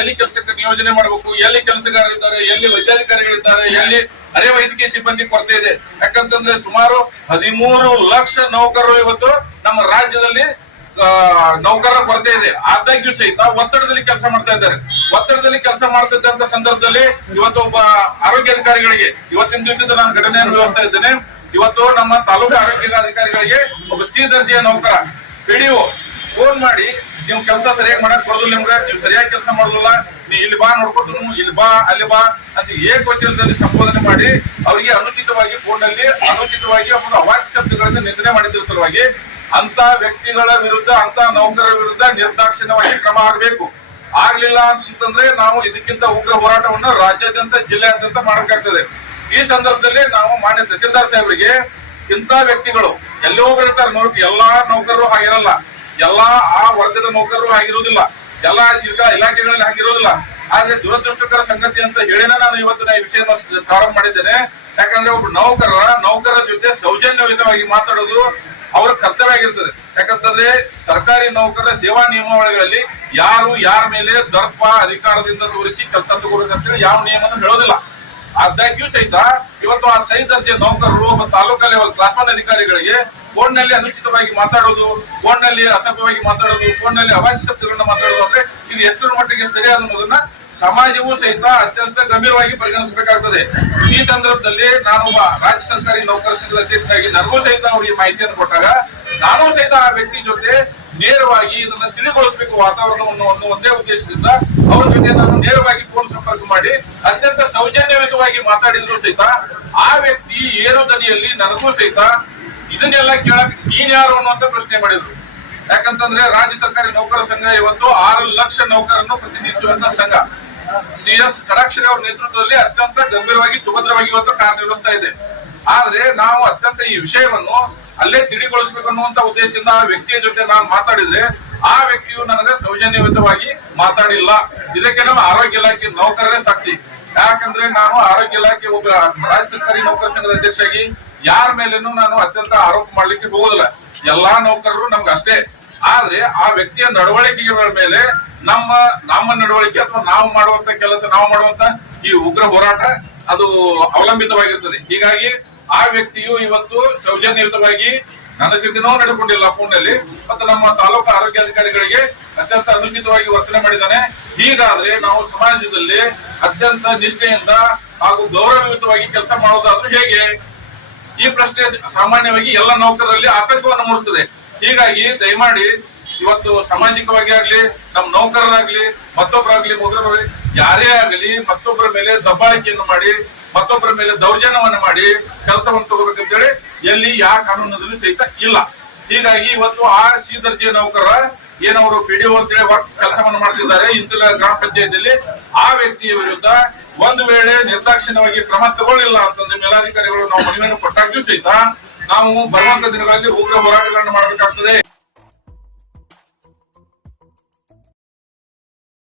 ಎಲ್ಲಿ ಕೆಲಸಕ್ಕೆ ನಿಯೋಜನೆ ಮಾಡಬೇಕು? ಎಲ್ಲಿ ಕೆಲಸಗಾರರಿದ್ದಾರೆ? ಎಲ್ಲಿ ವೈದ್ಯಾಧಿಕಾರಿಗಳಿದ್ದಾರೆ? ಎಲ್ಲಿ ಅರೆ ವೈದ್ಯಕೀಯ ಸಿಬ್ಬಂದಿ ಕೊರತೆ ಇದೆ? ಯಾಕಂತಂದ್ರೆ ಸುಮಾರು ಹದಿಮೂರು ಲಕ್ಷ ನೌಕರರು ಇವತ್ತು ನಮ್ಮ ರಾಜ್ಯದಲ್ಲಿ ನೌಕರರ ಕೊರತೆ ಇದೆ. ಆದಾಗ್ಯೂ ಸಹಿತ ಒತ್ತಡದಲ್ಲಿ ಕೆಲಸ ಮಾಡ್ತಾ ಇದ್ದಾರೆ. ಒತ್ತಡದಲ್ಲಿ ಕೆಲಸ ಮಾಡ್ತಿದ್ದಂತ ಸಂದರ್ಭದಲ್ಲಿ ಇವತ್ತು ಒಬ್ಬ ಆರೋಗ್ಯ ಅಧಿಕಾರಿಗಳಿಗೆ, ಇವತ್ತಿನ ದಿವಸದ ನಾನು ಘಟನೆಯನ್ನು ವಿವರಿಸ್ತಾ ಇದ್ದೇನೆ. ಇವತ್ತು ನಮ್ಮ ತಾಲೂಕು ಆರೋಗ್ಯ ಅಧಿಕಾರಿಗಳಿಗೆ ಒಬ್ಬ ಸಿ ದರ್ಜೆಯ ನೌಕರ ಪಿಡಿಒ ಫೋನ್ ಮಾಡಿ ನೀವು ಕೆಲಸ ಸರಿಯಾಗಿ ಮಾಡಕ್ ಬರೋದಿಲ್ಲ ನಿಮ್ಗೆ, ನೀವು ಸರಿಯಾಗಿ ಕೆಲಸ ಮಾಡೋದಿಲ್ಲ ನೀ ಇಲ್ಲಿ ಬಾ ನೋಡ್ಕೊತನು, ಇಲ್ಲಿ ಬಾ, ಅಲ್ಲಿ ಬಾ ಅಂತ ಏಕವಚನದಲ್ಲಿ ಸಂಬೋಧನೆ ಮಾಡಿ, ಅವರಿಗೆ ಅನುಚಿತವಾಗಿ ಫೋನ್ನಲ್ಲಿ ಅನುಚಿತವಾಗಿ ಒಂದು ಅವಾಜ್ ಶಬ್ದಗಳನ್ನು ನಿಂದನೆ ಮಾಡಿದ್ರ ಸಲುವಾಗಿ ಅಂತ ವ್ಯಕ್ತಿಗಳ ವಿರುದ್ಧ ಅಂತ ನೌಕರರ ವಿರುದ್ಧ ನಿರ್ದಾಕ್ಷಿಣ್ಯವಾಗಿ ಕ್ರಮ ಆಗಬೇಕು. ಆಗ್ಲಿಲ್ಲ ಅಂತಂದ್ರೆ ನಾವು ಇದಕ್ಕಿಂತ ಉಗ್ರ ಹೋರಾಟವನ್ನು ರಾಜ್ಯಾದ್ಯಂತ, ಜಿಲ್ಲೆಯಾದ್ಯಂತ ಮಾಡಬೇಕಾಗ್ತದೆ ಈ ಸಂದರ್ಭದಲ್ಲಿ ನಾವು ಮಾನ್ಯ ತಹಸೀಲ್ದಾರ್ ಸಾಹೇಬರಿಗೆ ಇಂಥ ವ್ಯಕ್ತಿಗಳು, ಎಲ್ಲೋ ಇರ್ತಾರೆ ನೋಡಿ, ಎಲ್ಲಾ ನೌಕರರು ಹಾಗಿರಲ್ಲ. ಎಲ್ಲಾ ಆ ವರ್ಗದ ನೌಕರರು ಆಗಿರುವುದಿಲ್ಲ. ಎಲ್ಲಾ ಇಲಾಖೆಗಳಲ್ಲಿ ಆಗಿರೋದಿಲ್ಲ ಆದ್ರೆ ದುರದೃಷ್ಟಕರ ಸಂಗತಿ ಅಂತ ಹೇಳಿನ ನಾನು ಇವತ್ತಿನ ಈ ವಿಷಯ ಪ್ರಾರಂಭ ಮಾಡಿದ್ದೇನೆ. ಯಾಕಂದ್ರೆ ಒಬ್ಬ ನೌಕರರ ನೌಕರರ ಜೊತೆ ಸೌಜನ್ಯಯುತವಾಗಿ ಮಾತಾಡೋದು ಅವರ ಕರ್ತವ್ಯ ಆಗಿರ್ತದೆ. ಯಾಕಂತಂದ್ರೆ ಸರ್ಕಾರಿ ನೌಕರರ ಸೇವಾ ನಿಯಮಾವಳಿಗಳಲ್ಲಿ ಯಾರು ಯಾರ ಮೇಲೆ ದರ್ಪ ಅಧಿಕಾರದಿಂದ ತೋರಿಸಿ ಕೆಲಸ ತಗೋಬೇಕಂತೇಳಿ ಯಾವ ನಿಯಮನೂ ಹೇಳೋದಿಲ್ಲ. ಆದಾಗ್ಯೂ ಸಹಿತ ಇವತ್ತು ಆ ಸೈ ದರ್ಜೆ ನೌಕರರು ಮತ್ತು ತಾಲೂಕಾ ಲೆವೆಲ್ ಕ್ಲಾಸ್ ಒನ್ ಅಧಿಕಾರಿಗಳಿಗೆ ಫೋನ್ನಲ್ಲಿ ಅನುಚಿತವಾಗಿ ಮಾತಾಡೋದು ಫೋನ್ನಲ್ಲಿ ಅಸಭ್ಯವಾಗಿ ಮಾತಾಡೋದು ಫೋನ್ನಲ್ಲಿ ಅವಾಚ್ಯ ಶಬ್ದಗಳನ್ನ ಮಾತಾಡೋದು ಅಂದ್ರೆ ಇದು ಎಷ್ಟರ ಮಟ್ಟಿಗೆ ಸರಿ ಅನ್ನೋದನ್ನ ಸಮಾಜವು ಸಹಿತ ಅತ್ಯಂತ ಗಂಭೀರವಾಗಿ ಪರಿಗಣಿಸಬೇಕಾಗ್ತದೆ. ಈ ಸಂದರ್ಭದಲ್ಲಿ ನಾನು ರಾಜ್ಯ ಸರ್ಕಾರಿ ನೌಕರ ಸಂಘದ ಅಧ್ಯಕ್ಷರಾಗಿ ನನಗೂ ಸಹಿತ ಅವರಿಗೆ ಮಾಹಿತಿಯನ್ನು ಕೊಟ್ಟಾಗ, ನಾನು ಸಹಿತ ಆ ವ್ಯಕ್ತಿ ಜೊತೆ ನೇರವಾಗಿ ಇದನ್ನ ತಿಳಿಗೊಳಿಸಬೇಕು ವಾತಾವರಣವನ್ನು ಅನ್ನೋ ಒಂದೇ ಉದ್ದೇಶದಿಂದ ಅವರ ಜೊತೆ ನಾನು ನೇರವಾಗಿ ಫೋನ್ ಸಂಪರ್ಕ ಮಾಡಿ ಅತ್ಯಂತ ಸೌಜನ್ಯಯುತವಾಗಿ ಮಾತಾಡಿದ್ರು ಸಹಿತ ಆ ವ್ಯಕ್ತಿ ಏರು ದನಿಯಲ್ಲಿ ನನಗೂ ಸಹಿತ ಇದನ್ನೆಲ್ಲ ಕೇಳಕ್ ನೀನ್ ಯಾರು ಅನ್ನುವಂತ ಪ್ರಶ್ನೆ ಮಾಡಿದ್ರು. ಯಾಕಂತಂದ್ರೆ ರಾಜ್ಯ ಸರ್ಕಾರಿ ನೌಕರ ಸಂಘ ಇವತ್ತು ಆರು ಲಕ್ಷ ನೌಕರನ್ನು ಪ್ರತಿನಿಧಿಸುವಂತ ಸಂಘ. ಸಿ ಎಸ್ ಷಡಾಕ್ಷರಿ ಅವರ ನೇತೃತ್ವದಲ್ಲಿ ಅತ್ಯಂತ ಗಂಭೀರವಾಗಿ, ಸುಭದ್ರವಾಗಿ ಇವತ್ತು ಕಾರ್ಯನಿರ್ವಹಿಸ್ತಾ ಇದೆ. ಆದ್ರೆ ನಾವು ಅತ್ಯಂತ ಈ ವಿಷಯವನ್ನು ಅಲ್ಲೇ ತಿಳಿಗೊಳಿಸಬೇಕು ಅನ್ನುವಂತ ಉದ್ದೇಶದಿಂದ ಆ ವ್ಯಕ್ತಿಯ ಜೊತೆ ನಾನು ಮಾತಾಡಿದ್ರೆ ಆ ವ್ಯಕ್ತಿಯು ನನಗೆ ಸೌಜನ್ಯಯುತವಾಗಿ ಮಾತಾಡಿಲ್ಲ. ಇದಕ್ಕೆ ನಮ್ಮ ಆರೋಗ್ಯ ಇಲಾಖೆ ನೌಕರರೇ ಸಾಕ್ಷಿ. ಯಾಕಂದ್ರೆ ನಾನು ಆರೋಗ್ಯ ಇಲಾಖೆ ಒಬ್ಬ ರಾಜ್ಯ ಸರ್ಕಾರಿ ನೌಕರ ಸಂಘದ ಅಧ್ಯಕ್ಷರಾಗಿ ಯಾರ ಮೇಲೇನು ನಾನು ಅತ್ಯಂತ ಆರೋಪ ಮಾಡ್ಲಿಕ್ಕೆ ಹೋಗುದಿಲ್ಲ. ಎಲ್ಲಾ ನೌಕರರು ನಮ್ಗೆ ಅಷ್ಟೇ. ಆದ್ರೆ ಆ ವ್ಯಕ್ತಿಯ ನಡವಳಿಕೆಗಳ ಮೇಲೆ ನಮ್ಮ ನಮ್ಮ ನಡವಳಿಕೆ ಅಥವಾ ನಾವು ಮಾಡುವಂತ ಕೆಲಸ, ನಾವು ಮಾಡುವಂತ ಈ ಉಗ್ರ ಹೋರಾಟ ಅದು ಅವಲಂಬಿತವಾಗಿರ್ತದೆ. ಹೀಗಾಗಿ ಆ ವ್ಯಕ್ತಿಯು ಇವತ್ತು ಸೌಜನ್ಯಯುತವಾಗಿ ನನ್ನ ಜೊತೆನೋ ನಡ್ಕೊಂಡಿಲ್ಲ ಫೋನ್ನಲ್ಲಿ ಮತ್ತು ನಮ್ಮ ತಾಲೂಕು ಆರೋಗ್ಯ ಅಧಿಕಾರಿಗಳಿಗೆ ಅತ್ಯಂತ ಅನುಚಿತವಾಗಿ ವರ್ತನೆ ಮಾಡಿದ್ದಾನೆ. ಹೀಗಾದ್ರೆ ನಾವು ಸಮಾಜದಲ್ಲಿ ಅತ್ಯಂತ ನಿಷ್ಠೆಯಿಂದ ಹಾಗೂ ಗೌರವಯುತವಾಗಿ ಕೆಲಸ ಮಾಡೋದಾದ್ರೂ ಹೇಗೆ? ಈ ಪ್ರಶ್ನೆ ಸಾಮಾನ್ಯವಾಗಿ ಎಲ್ಲ ನೌಕರರಲ್ಲಿ ಆತಂಕವನ್ನು ಮೂಡಿಸುತ್ತದೆ ಹೀಗಾಗಿ ದಯಮಾಡಿ ಇವತ್ತು ಸಾಮಾಜಿಕವಾಗಿ ಆಗ್ಲಿ, ನಮ್ಮ ನೌಕರರಾಗ್ಲಿ ಮತ್ತೊಬ್ಬರಾಗ್ಲಿ ಮುಗ್ರರಾಗ್ಲಿ ಯಾರೇ ಆಗಲಿ ಮತ್ತೊಬ್ಬರ ಮೇಲೆ ದಬ್ಬಾಳಿಕೆಯನ್ನು ಮಾಡಿ ಮತ್ತೊಬ್ಬರ ಮೇಲೆ ದೌರ್ಜನ್ಯವನ್ನು ಮಾಡಿ ಕೆಲಸವನ್ನು ತಗೋಬೇಕಂತೇಳಿ ಎಲ್ಲಿ ಯಾವ ಕಾನೂನದಲ್ಲಿ ಸಹಿತ ಇಲ್ಲ. ಹೀಗಾಗಿ ಇವತ್ತು ಆ ಸಿ ದರ್ಜೆಯ ನೌಕರ ಏನವರು ಪಿಡಿಒ ಅಂತೇಳಿ ವರ್ಕ್ ಕೆಲಸವನ್ನು ಮಾಡ್ತಿದ್ದಾರೆ ಇಂತಿಲ್ಲ ಗ್ರಾಮ ಪಂಚಾಯತಿಯಲ್ಲಿ ಆ ವ್ಯಕ್ತಿಯ ವಿರುದ್ಧ ಒಂದು ವೇಳೆ ನಿರ್ದಾಕ್ಷಿಣ್ಯವಾಗಿ ಕ್ರಮ ತಗೊಳ್ಳಿಲ್ಲ ಅಂತಂದ್ರೆ ಮೇಲಾಧಿಕಾರಿಗಳು ನಾವು ಮನವಿಯನ್ನು ಕೊಟ್ಟಾಗ್ಯೂ ಸಹಿತ ನಾವು ಬರುವಂತ ದಿನಗಳಲ್ಲಿ ಉಗ್ರ ಹೋರಾಟಗಳನ್ನು ಮಾಡಬೇಕಾಗ್ತದೆ.